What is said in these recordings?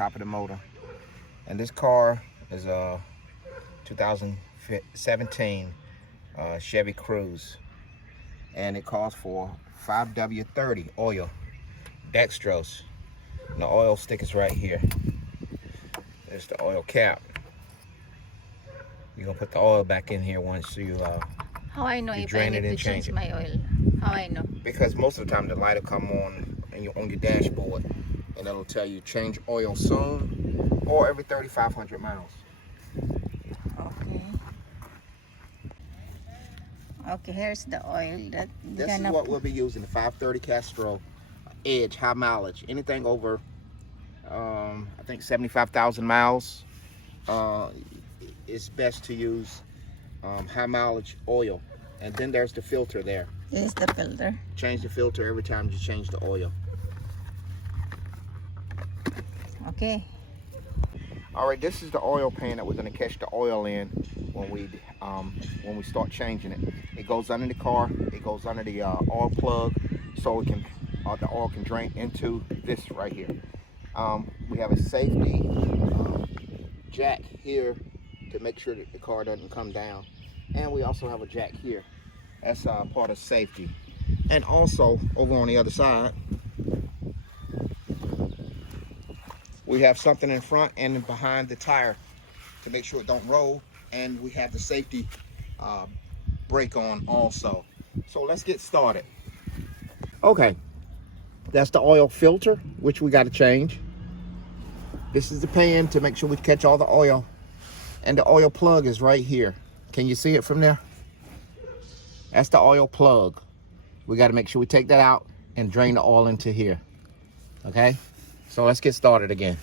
top of the motor. And this car is a 2017 Chevy Cruze, and it calls for 5W30 oil, dextrose. And the oil stick is right here. There's the oil cap. You're gonna put the oil back in here once you How I know you if I drain need it and to change it. my oil? How I know? Because most of the time the light will come on and you're on your dashboard, and it'll tell you change oil soon or every 3,500 miles. Okay. Okay, here's the oil that This is what we'll be using, the 530 Castro Edge, high mileage. Anything over, I think 75,000 miles, it's best to use high mileage oil. And then there's the filter there. This is the filter. Change the filter every time you change the oil. Okay. All right, this is the oil pan that we're going to catch the oil in when we start changing it. It goes under the car. It goes under the oil plug, so it can the oil can drain into this right here. We have a safety jack here to make sure that the car doesn't come down, and we also have a jack here. That's part of safety. And also over on the other side, we have something in front and behind the tire to make sure it don't roll, and we have the safety brake on also. So let's get started. Okay, that's the oil filter, which we got to change. This is the pan to make sure we catch all the oil, and the oil plug is right here. Can you see it from there? That's the oil plug. We got to make sure we take that out and drain the oil into here. Okay, so let's get started again.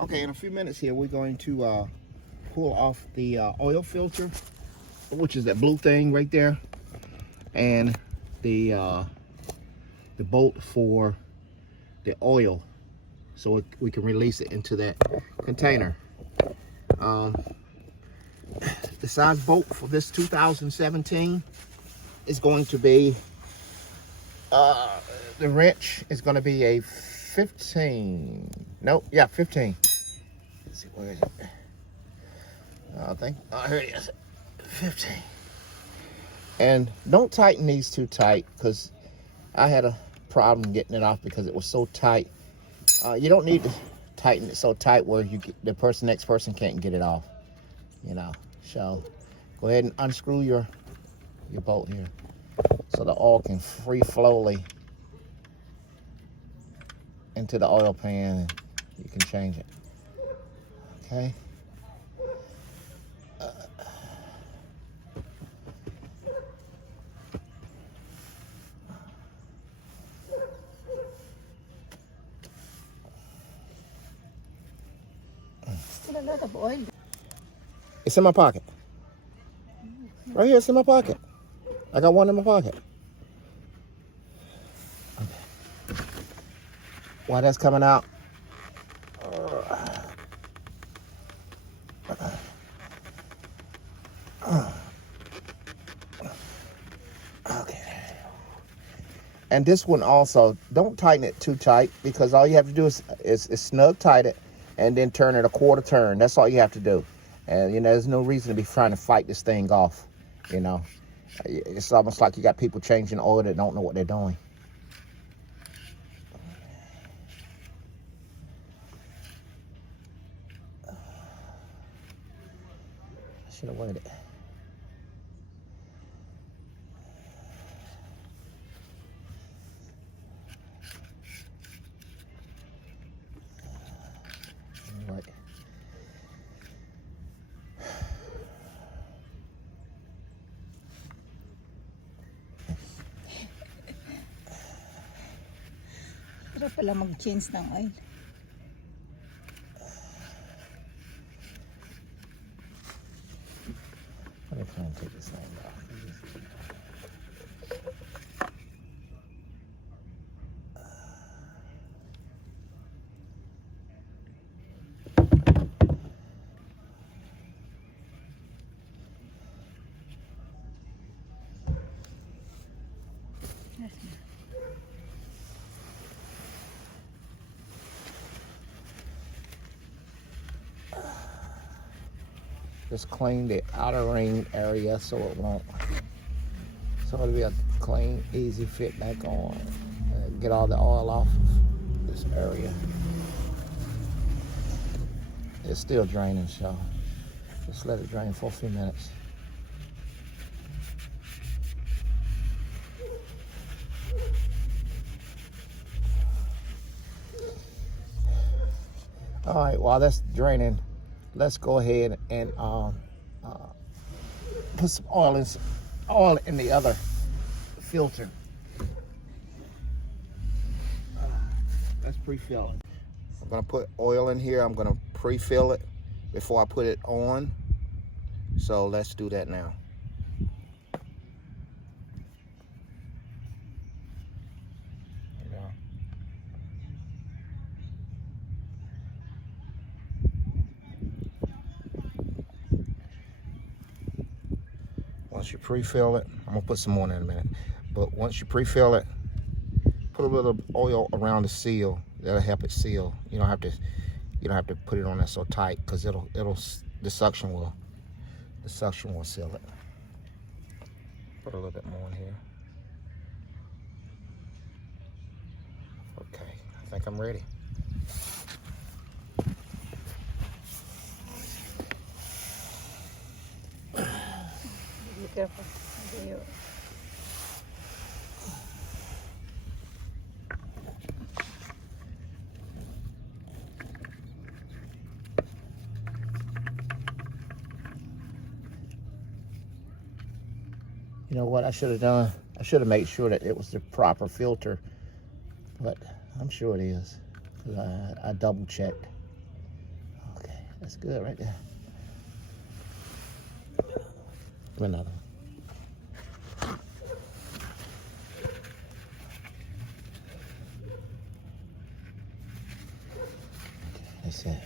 Okay, in a few minutes here, we're going to pull off the oil filter, which is that blue thing right there, and the bolt for the oil, so we can release it into that container. The size bolt for this 2017 is going to be, the wrench is going to be a 15. Nope, yeah, 15. Let's see, where is it? Here it is, 15. And don't tighten these too tight, because I had a problem getting it off because it was so tight. You don't need to tighten it so tight where the next person can't get it off, you know. So go ahead and unscrew your bolt here so the oil can free flowly into the oil pan, and you can change it. Okay. Still a lot of oil. It's in my pocket. Right here, it's in my pocket. I got one in my pocket. Okay. While that's coming out, okay. And this one also, don't tighten it too tight, because all you have to do is snug tight it and then turn it a quarter turn. That's all you have to do. And, you know, there's no reason to be trying to fight this thing off, you know. It's almost like you got people changing oil that don't know what they're doing. I should have waited. Right. Pero pala mag-change ng oil. Let me try and take this thing off. just clean the outer ring area so it won't. So it'll be a clean, easy fit back on. Get all the oil off of this area. It's still draining, so just let it drain for a few minutes. All right, while that's draining, let's go ahead and put some oil in the other filter. Let's pre-fill it. I'm gonna put oil in here. I'm gonna pre-fill it before I put it on. So let's do that now. Once you pre-fill it, I'm gonna put some more in a minute. But once you pre-fill it, put a little oil around the seal. That'll help it seal. You don't have to put it on there so tight, because the suction will seal it. Put a little bit more in here. Okay, I think I'm ready. Be careful. You know what I should have done? I should have made sure that it was the proper filter, but I'm sure it is, because I double checked. Okay, that's good right there. Another one. That's it.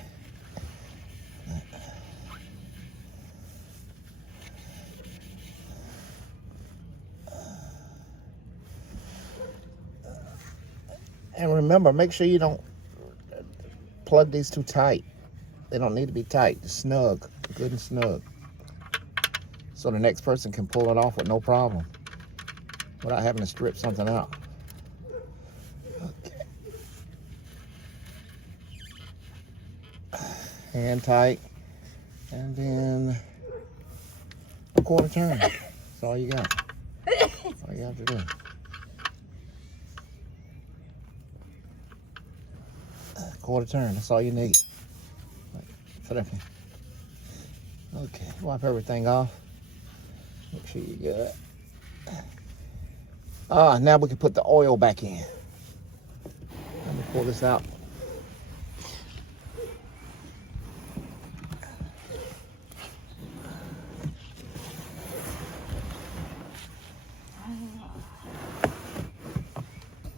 And remember, make sure you don't plug these too tight. They don't need to be tight. Just snug, good and snug. So the next person can pull it off with no problem, without having to strip something out. Okay. Hand tight, and then a quarter turn. That's all you got. That's all you have to do. Quarter turn, that's all you need. Okay, wipe everything off. Make sure you're good. Now we can put the oil back in. Let me pull this out.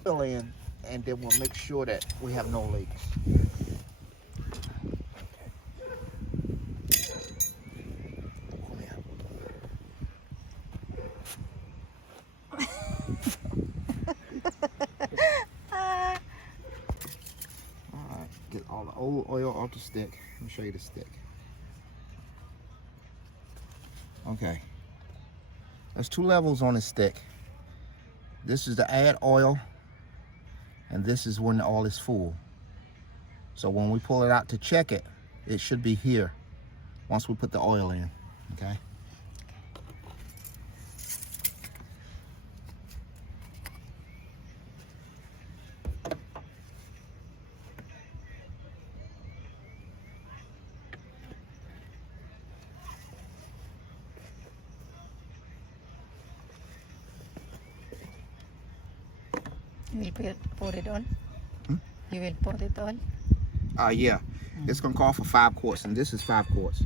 Fill in, and then we'll make sure that we have no leaks. Get all the old oil off the stick. Let me show you the stick. Okay. There's two levels on the stick. This is to add oil, and this is when the oil is full. So when we pull it out to check it, it should be here once we put the oil in, okay? You will pour it all? You will pour it all? Yeah. It's gonna call for 5 quarts, and this is 5 quarts.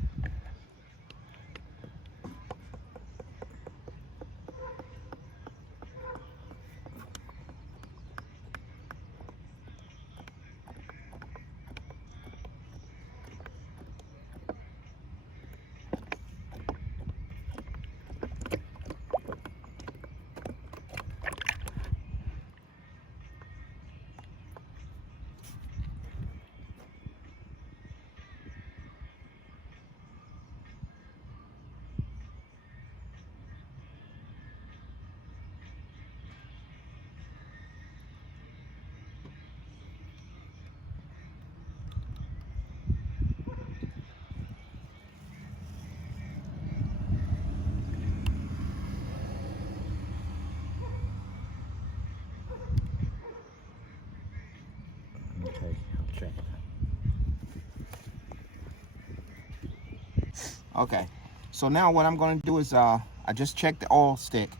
Okay. So now what I'm going to do is I just checked the oil stick,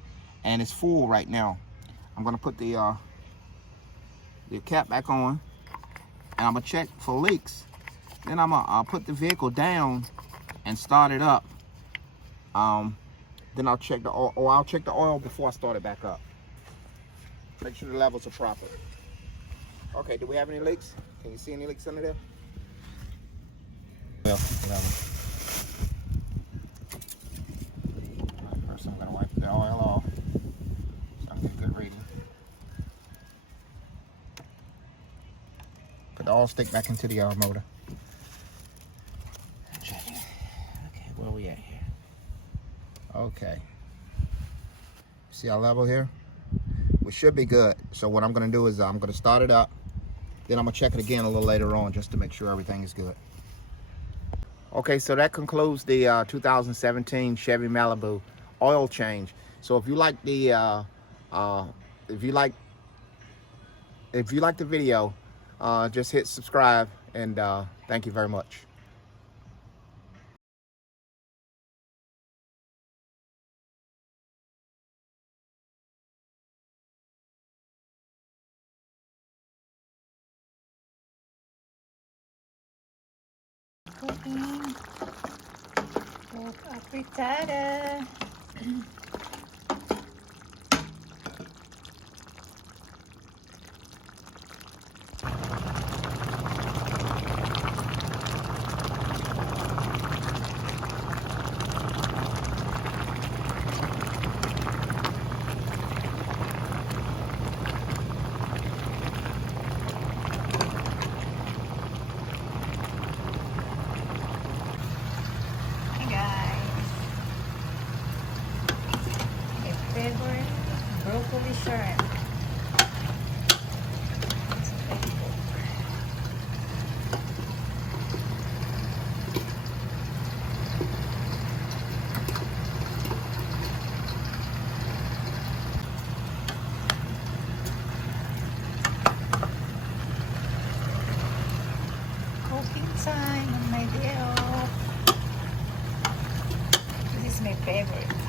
and it's full right now. I'm going to put the cap back on, and I'm going to check for leaks. Then I'm going to put the vehicle down and start it up. Then I'll check the oil, or I'll check the oil before I start it back up. Make sure the levels are proper. Okay, do we have any leaks? Can you see any leaks under there? Well, whatever. Alright, first I'm going to wipe the oil off so I can get a good reading. Put the oil stick back into the motor. Check it. Okay, where are we at here? Okay. See our level here? We should be good. So what I'm going to do is I'm going to start it up. Then I'm going to check it again a little later on just to make sure everything is good. Okay, so that concludes the 2017 Chevy Malibu oil change. So if you like the if you like the video, just hit subscribe, and thank you very much. Cooking. Cook a frittata. Favorite broccoli shrimp. Cooking time on my day off. This is my favorite.